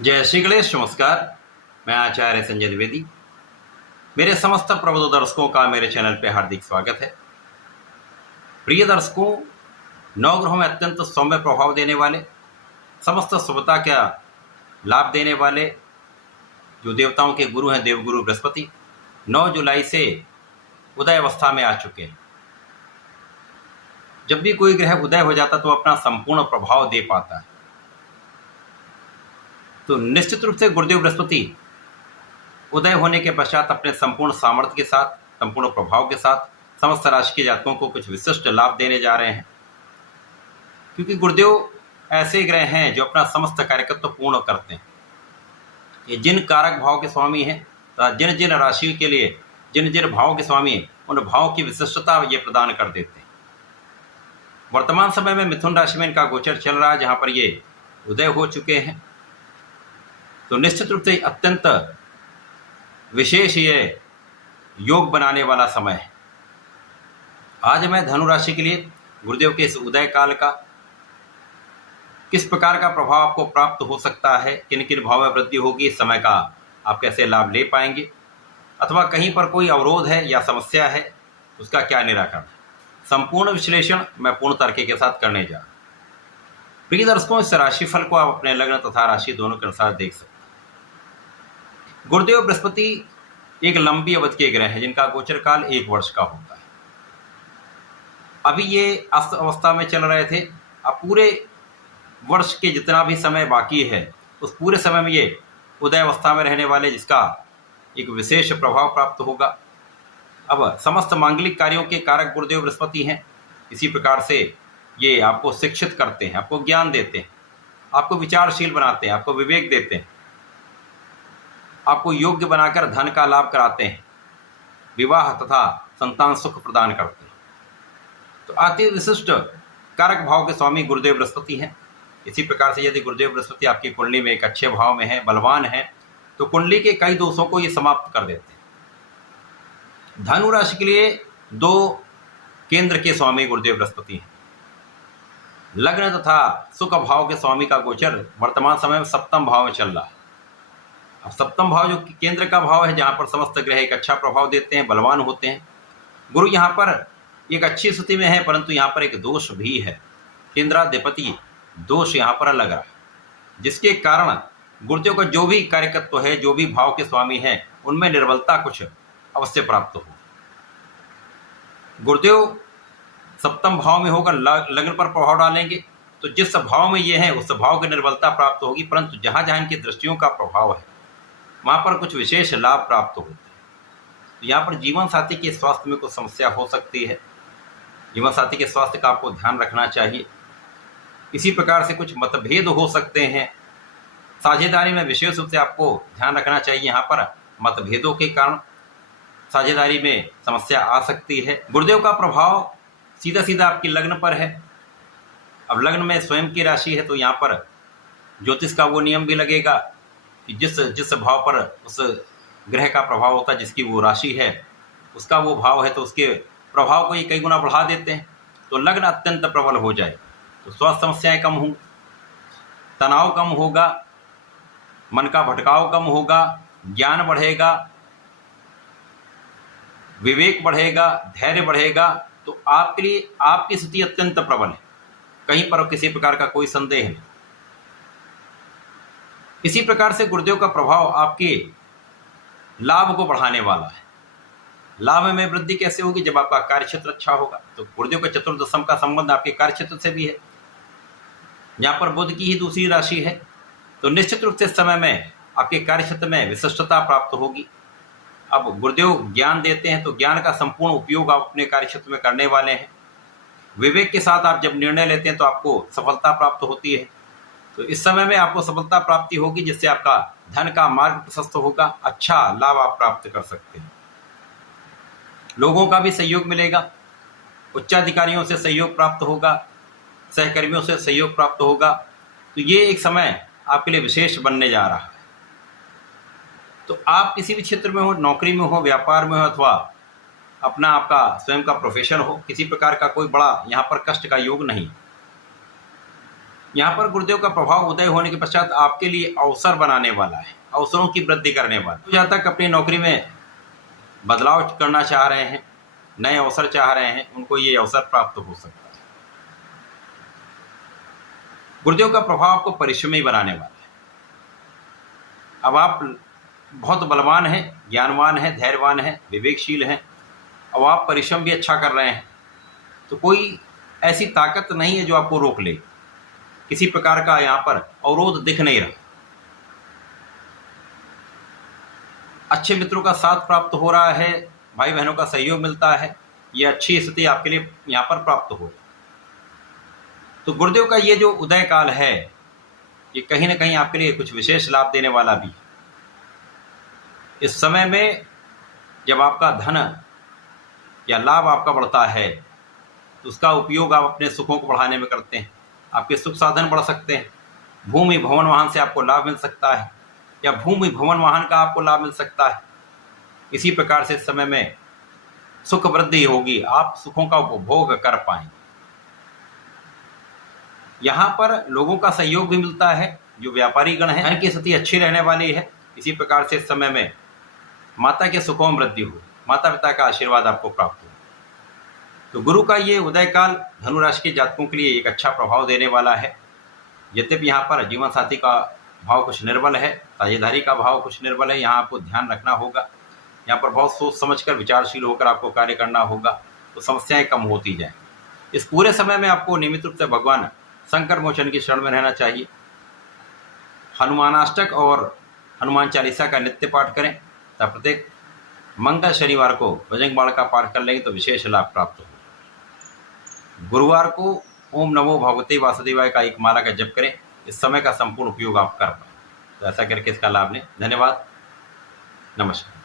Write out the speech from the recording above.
जय श्री गणेश। नमस्कार। मैं आचार्य संजय द्विवेदी। मेरे समस्त प्रबुद्ध दर्शकों का मेरे चैनल पे हार्दिक स्वागत है। प्रिय दर्शकों, नवग्रहों में अत्यंत सौम्य प्रभाव देने वाले, समस्त शुभता का लाभ देने वाले जो देवताओं के गुरु हैं, देवगुरु बृहस्पति 9 जुलाई से उदय अवस्था में आ चुके हैं। जब भी कोई ग्रह उदय हो जाता तो अपना संपूर्ण प्रभाव दे पाता है। तो निश्चित रूप से गुरुदेव बृहस्पति उदय होने के पश्चात अपने संपूर्ण सामर्थ्य के साथ, संपूर्ण प्रभाव के साथ समस्त राशि के जातकों को कुछ विशिष्ट लाभ देने जा रहे हैं। क्योंकि गुरुदेव ऐसे ग्रह हैं जो अपना समस्त कार्यकर्तव्य पूर्ण करते हैं। ये जिन कारक भाव के स्वामी हैं, जिन जिन राशि के लिए जिन जिन भाव के स्वामी हैं, उन भाव की विशिष्टता ये प्रदान कर देते हैं। वर्तमान समय में मिथुन राशि में इनका गोचर चल रहा है, जहाँ पर ये उदय हो चुके हैं। तो निश्चित रूप से अत्यंत विशेष ये योग बनाने वाला समय है। आज मैं धनु राशि के लिए गुरुदेव के इस उदय काल का किस प्रकार का प्रभाव आपको प्राप्त हो सकता है, किन किन भाव में वृद्धि होगी, इस समय का आप कैसे लाभ ले पाएंगे, अथवा कहीं पर कोई अवरोध है या समस्या है, उसका क्या निराकरण, संपूर्ण विश्लेषण मैं पूर्ण तरीके के साथ करने जा रहा हूं। प्रिय दर्शकों, इस राशिफल को आप अपने लग्न तथा राशि दोनों के अनुसार देख सकते हैं। गुरुदेव बृहस्पति एक लंबी अवधि के ग्रह हैं, जिनका गोचर काल 1 वर्ष का होता है। अभी ये अस्त अवस्था में चल रहे थे। अब पूरे वर्ष के जितना भी समय बाकी है, उस पूरे समय में ये उदय अवस्था में रहने वाले, जिसका एक विशेष प्रभाव प्राप्त होगा। अब समस्त मांगलिक कार्यों के कारक गुरुदेव बृहस्पति हैं। इसी प्रकार से ये आपको शिक्षित करते हैं, आपको ज्ञान देते हैं, आपको विचारशील बनाते हैं, आपको विवेक देते हैं, आपको योग्य बनाकर धन का लाभ कराते हैं, विवाह तथा संतान सुख प्रदान करते हैं। तो अति विशिष्ट कारक भाव के स्वामी गुरुदेव बृहस्पति हैं। इसी प्रकार से यदि गुरुदेव बृहस्पति आपकी कुंडली में एक अच्छे भाव में है, बलवान है, तो कुंडली के कई दोषों को ये समाप्त कर देते हैं। धनु राशि के लिए 2 केंद्र के स्वामी गुरुदेव बृहस्पति हैं। लग्न तथा सुख भाव के स्वामी का गोचर वर्तमान समय में सप्तम भाव में चल रहा है। अब सप्तम भाव जो केंद्र का भाव है, जहाँ पर समस्त ग्रह एक अच्छा प्रभाव देते हैं, बलवान होते हैं। गुरु यहाँ पर एक अच्छी स्थिति में है, परंतु यहाँ पर एक दोष भी है, केंद्राधिपति दोष यहाँ पर लग रहा है, जिसके कारण गुरुदेव का जो भी कार्यकत्व है, जो भी भाव के स्वामी हैं, उनमें निर्बलता कुछ अवश्य प्राप्त हो। गुरुदेव सप्तम भाव में होकर लग्न पर प्रभाव डालेंगे, तो जिस भाव में ये है उस भाव की निर्बलता प्राप्त होगी, परंतु जहाँ जहाँ इनकी दृष्टियों का प्रभाव है, वहाँ पर कुछ विशेष लाभ प्राप्त होते हैं। तो यहाँ पर जीवन साथी के स्वास्थ्य में कुछ समस्या हो सकती है। जीवन साथी के स्वास्थ्य का आपको ध्यान रखना चाहिए। इसी प्रकार से कुछ मतभेद हो सकते हैं। साझेदारी में विशेष रूप से आपको ध्यान रखना चाहिए। यहाँ पर मतभेदों के कारण साझेदारी में समस्या आ सकती है। गुरुदेव का प्रभाव सीधा सीधा आपकी लग्न पर है। अब लग्न में स्वयं की राशि है, तो यहाँ पर ज्योतिष का वो नियम भी लगेगा कि जिस भाव पर उस ग्रह का प्रभाव होता है, जिसकी वो राशि है, उसका वो भाव है, तो उसके प्रभाव को ये कई गुना बढ़ा देते हैं। तो लग्न अत्यंत प्रबल हो जाए तो स्वास्थ्य समस्याएं कम होंगी, तनाव कम होगा, मन का भटकाव कम होगा, ज्ञान बढ़ेगा, विवेक बढ़ेगा, धैर्य बढ़ेगा। तो आपके लिए आपकी स्थिति अत्यंत प्रबल है, कहीं पर किसी प्रकार का कोई संदेह नहीं। इसी प्रकार से गुरुदेव का प्रभाव आपके लाभ को बढ़ाने वाला है। लाभ में वृद्धि कैसे होगी? जब आपका कार्यक्षेत्र अच्छा होगा। तो गुरुदेव का चतुर्दशम का संबंध आपके कार्यक्षेत्र से भी है, जहाँ पर बुध की ही दूसरी राशि है। तो निश्चित रूप से इस समय में आपके कार्यक्षेत्र में विशिष्टता प्राप्त होगी। अब गुरुदेव ज्ञान देते हैं, तो ज्ञान का संपूर्ण उपयोग आप अपने कार्यक्षेत्र में करने वाले हैं। विवेक के साथ आप जब निर्णय लेते हैं तो आपको सफलता प्राप्त होती है। तो इस समय में आपको सफलता प्राप्ति होगी, जिससे आपका धन का मार्ग प्रशस्त होगा, अच्छा लाभ आप प्राप्त कर सकते हैं। लोगों का भी सहयोग मिलेगा, उच्चाधिकारियों से सहयोग प्राप्त होगा, सहकर्मियों से सहयोग प्राप्त होगा। तो ये एक समय आपके लिए विशेष बनने जा रहा है। तो आप किसी भी क्षेत्र में हो, नौकरी में हो, व्यापार में हो, अथवा अपना आपका स्वयं का प्रोफेशन हो, किसी प्रकार का कोई बड़ा यहाँ पर कष्ट का योग नहीं। यहाँ पर गुरुदेव का प्रभाव उदय होने के पश्चात आपके लिए अवसर बनाने वाला है, अवसरों की वृद्धि करने वाला। जहाँ तक अपनी नौकरी में बदलाव करना चाह रहे हैं, नए अवसर चाह रहे हैं, उनको ये अवसर प्राप्त हो सकता है। गुरुदेव का प्रभाव आपको परिश्रमी बनाने वाला है। अब आप बहुत बलवान हैं, ज्ञानवान हैं, धैर्यवान हैं, विवेकशील हैं, अब आप परिश्रम भी अच्छा कर रहे हैं, तो कोई ऐसी ताकत नहीं है जो आपको रोक ले। किसी प्रकार का यहाँ पर अवरोध दिख नहीं रहा। अच्छे मित्रों का साथ प्राप्त हो रहा है, भाई बहनों का सहयोग मिलता है, ये अच्छी स्थिति आपके लिए यहाँ पर प्राप्त हो रही है। तो गुरुदेव का ये जो उदय काल है, ये कहीं ना कहीं आपके लिए कुछ विशेष लाभ देने वाला भी है। इस समय में जब आपका धन या लाभ आपका बढ़ता है, तो उसका उपयोग आप अपने सुखों को बढ़ाने में करते हैं। आपके सुख साधन बढ़ सकते हैं। भूमि भवन वाहन से आपको लाभ मिल सकता है, या भूमि भवन वाहन का आपको लाभ मिल सकता है। इसी प्रकार से इस समय में सुख वृद्धि होगी, आप सुखों का उपभोग कर पाएंगे। यहाँ पर लोगों का सहयोग भी मिलता है, जो व्यापारी गण है, धन की स्थिति अच्छी रहने वाली है। इसी प्रकार से इस समय में माता के सुखों में वृद्धि हो, माता पिता का आशीर्वाद आपको प्राप्त हो। तो गुरु का ये उदय काल धनु राशि के जातकों के लिए एक अच्छा प्रभाव देने वाला है। यद्यपि यहाँ पर जीवन साथी का भाव कुछ निर्बल है, साझेदारी का भाव कुछ निर्बल है, यहाँ आपको ध्यान रखना होगा। यहाँ पर बहुत सोच समझकर विचारशील होकर आपको कार्य करना होगा, तो समस्याएं कम होती जाएं। इस पूरे समय में आपको नियमित रूप से भगवान शंकर मोचन की शरण में रहना चाहिए। हनुमानाष्टक और हनुमान चालीसा का नित्य पाठ करें, तथा प्रत्येक मंगल शनिवार को बजरंग बाण का पाठ कर लेंगे तो विशेष लाभ प्राप्त होगा। गुरुवार को ओम नमो भगवते वासुदेवाय का एक माला का जप करें। इस समय का संपूर्ण उपयोग आप कर पाएं। तो ऐसा करके इसका लाभ लें। धन्यवाद। नमस्कार।